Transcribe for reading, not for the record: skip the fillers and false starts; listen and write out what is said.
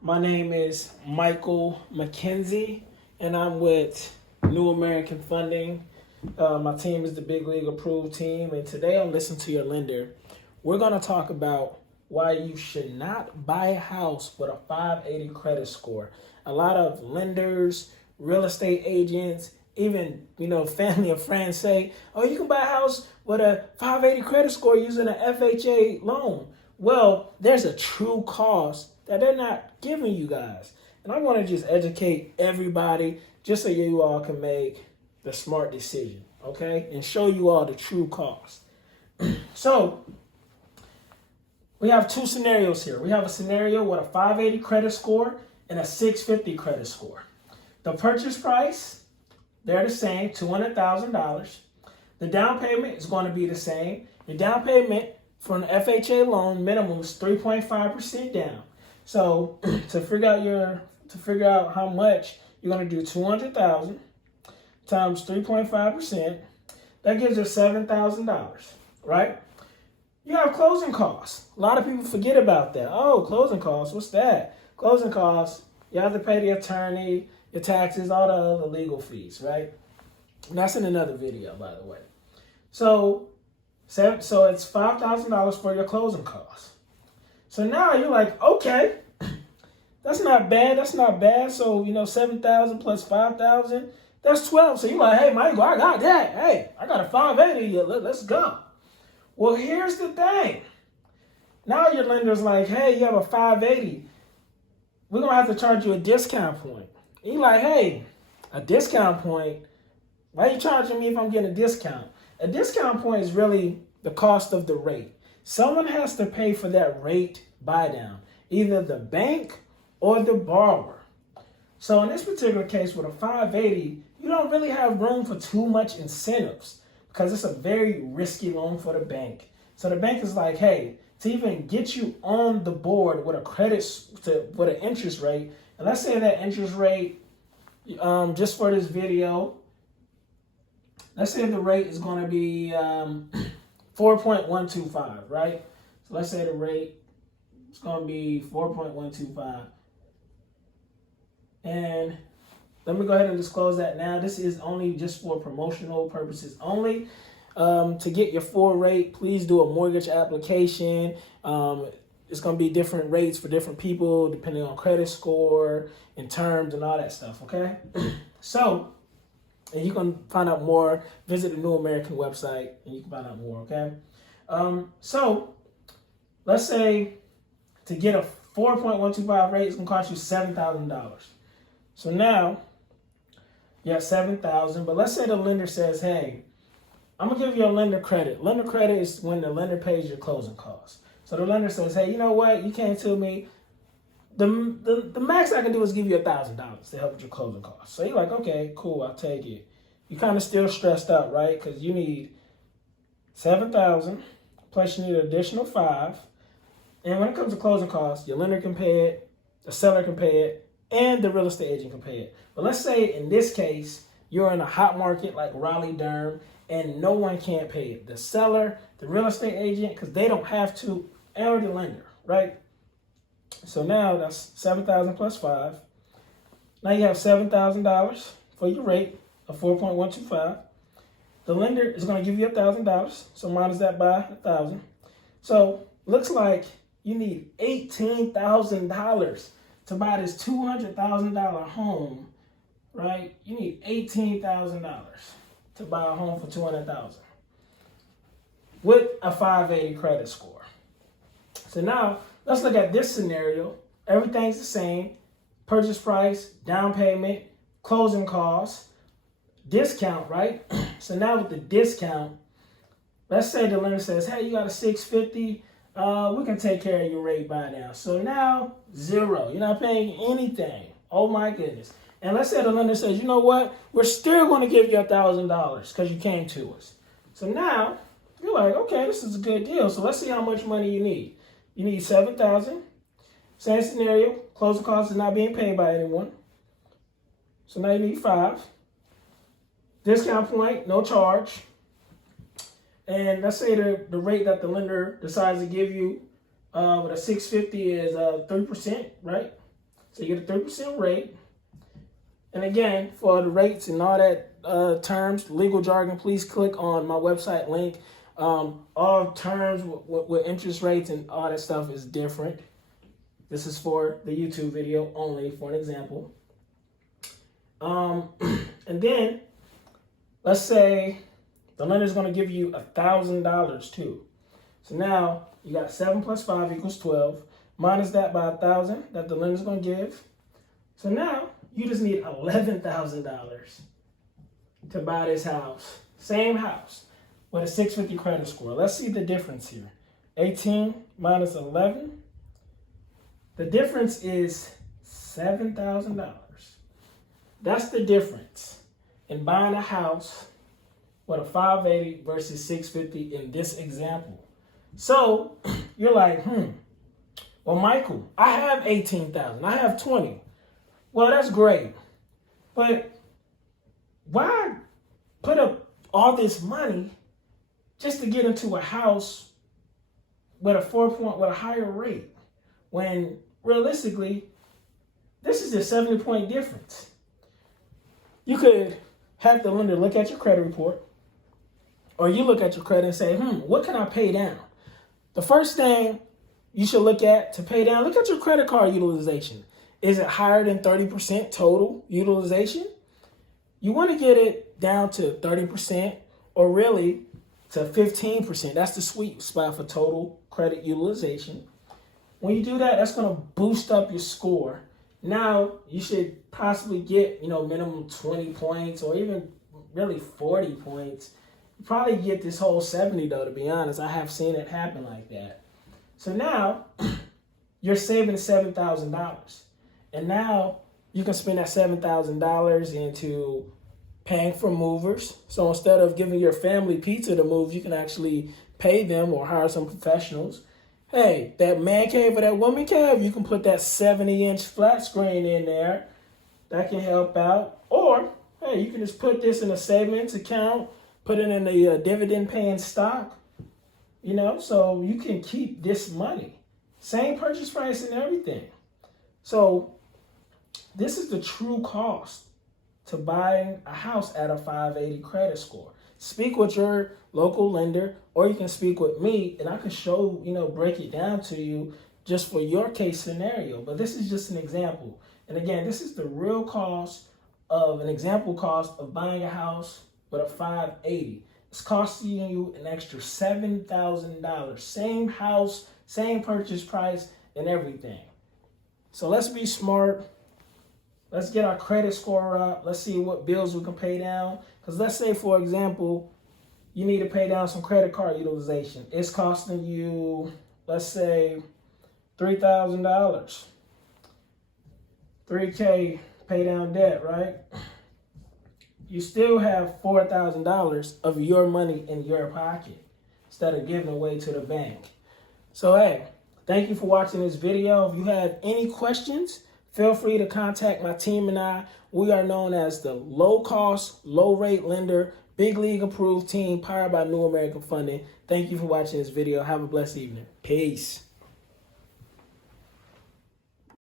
My name is Michael McKenzie, and I'm with New American Funding. My team is the Big League Approved team, and today I'm listening to your lender. We're going to talk about why you should not buy a house with a 580 credit score. A lot of lenders, real estate agents, even family and friends say, "Oh, you can buy a house with a 580 credit score using an FHA loan." Well, there's a true cost that they're not giving you guys. And I want to just educate everybody just so you all can make the smart decision, okay? And show you all the true cost. So, we have two scenarios here. We have a scenario with a 580 credit score and a 650 credit score. The purchase price, they're the same, $200,000. The down payment is going to be the same. The down payment for an FHA loan minimum is 3.5% down. So to figure out how much, you're going to do 200,000 times 3.5%. That gives you $7,000, right? You have closing costs. A lot of people forget about that. Oh, closing costs, what's that? Closing costs, you have to pay the attorney, your taxes, all the other legal fees, right? And that's in another video, by the way. So it's $5,000 for your closing costs. So now you're like, okay, that's not bad. So, 7,000 plus 5,000, that's 12. So you're like, hey, Michael, I got that. Hey, I got a 580. Let's go. Well, here's the thing. Now your lender's like, hey, you have a 580. We're going to have to charge you a discount point. And you're like, hey, a discount point? Why are you charging me if I'm getting a discount? A discount point is really the cost of the rate. Someone has to pay for that rate buy down, either the bank or the borrower. So in this particular case with a 580, you don't really have room for too much incentives because it's a very risky loan for the bank. So the bank is like, hey, to even get you on the board with with an interest rate, and let's say that interest rate, just for this video, let's say the rate is going to be 4.125, right? So let's say the rate is going to be 4.125. And let me go ahead and disclose that now. This is only just for promotional purposes only. To get your full rate, please do a mortgage application. It's going to be different rates for different people depending on credit score and terms and all that stuff, okay? So, and you can find out more, visit the New American website, and you can find out more, okay? So, let's say to get a 4.125 rate, it's going to cost you $7,000. So now, you have $7,000, but let's say the lender says, hey, I'm going to give you a lender credit. Lender credit is when the lender pays your closing costs. So the lender says, hey, you know what? You came to me. The max I can do is give you $1,000 to help with your closing costs. So you're like, okay, cool, I'll take it. You're kind of still stressed out, right? Because you need $7,000 plus you need an additional $5,000. And when it comes to closing costs, your lender can pay it, the seller can pay it, and the real estate agent can pay it. But let's say in this case, you're in a hot market like Raleigh-Durham, and no one can't pay it. The seller, the real estate agent, because they don't have to, or the lender, right? So now that's $7,000 plus $5,000. Now you have $7,000 for your rate of 4.125. The lender is going to give you $1,000, so minus that by $1,000. So looks like you need $18,000 to buy this $200,000 home, right? You need $18,000 to buy a home for $200,000 with a 580 credit score. So now let's look at this scenario. Everything's the same. Purchase price, down payment, closing costs, discount, right? So now with the discount, let's say the lender says, hey, you got a 650, we can take care of your rate buy down. So now, $0. You're not paying anything. Oh my goodness. And let's say the lender says, you know what? We're still going to give you $1,000 because you came to us. So now you're like, okay, this is a good deal. So let's see how much money you need. You need $7,000. Same scenario. Closing costs is not being paid by anyone. So now you need $5,000. Discount point, no charge. And let's say the rate that the lender decides to give you with a 650 is 3%, right? So you get a 3% rate. And again, for the rates and all that terms, legal jargon, please click on my website link. All terms with interest rates and all that stuff is different. This is for the YouTube video only, for an example. And then, let's say the lender is going to give you $1,000 too. So now you got 7 plus 5 equals 12. Minus that by 1,000 that the lender is going to give. So now you just need $11,000 to buy this house. Same house with a 650 credit score. Let's see the difference here. 18 minus 11. The difference is $7,000. That's the difference in buying a house with a 580 versus 650 in this example. So you're like, well, Michael, I have 18,000. I have 20. Well, that's great. But why put up all this money just to get into a house with a higher rate when realistically this is a 70-point difference? You could have the lender look at your credit report, or you look at your credit and say, what can I pay down? The first thing you should look at to pay down, look at your credit card utilization. Is it higher than 30% total utilization? You want to get it down to 30% or really to 15%. That's the sweet spot for total credit utilization. When you do that, that's going to boost up your score. Now you should possibly get, minimum 20 points or even really 40 points. You probably get this whole 70 though, to be honest. I have seen it happen like that. So now you're saving $7,000. And now you can spend that $7,000 into paying for movers. So instead of giving your family pizza to move, you can actually pay them or hire some professionals. Hey, that man cave or that woman cave, you can put that 70-inch flat screen in there. That can help out. Or, hey, you can just put this in a savings account, put it in a dividend-paying stock, so you can keep this money. Same purchase price and everything. So this is the true cost to buying a house at a 580 credit score. Speak with your local lender, or you can speak with me, and I can show, break it down to you just for your case scenario. But this is just an example. And again, this is the real cost of an example cost of buying a house with a 580. It's costing you an extra $7,000. Same house, same purchase price, and everything. So let's be smart. Let's get our credit score up. Let's see what bills we can pay down. Because let's say, for example, you need to pay down some credit card utilization. It's costing you, let's say, $3,000. $3K pay down debt, right? You still have $4,000 of your money in your pocket instead of giving away to the bank. So, hey, thank you for watching this video. If you have any questions, feel free to contact my team and I. We are known as the low-cost, low-rate lender, big league approved team powered by New American Funding. Thank you for watching this video. Have a blessed evening. Peace.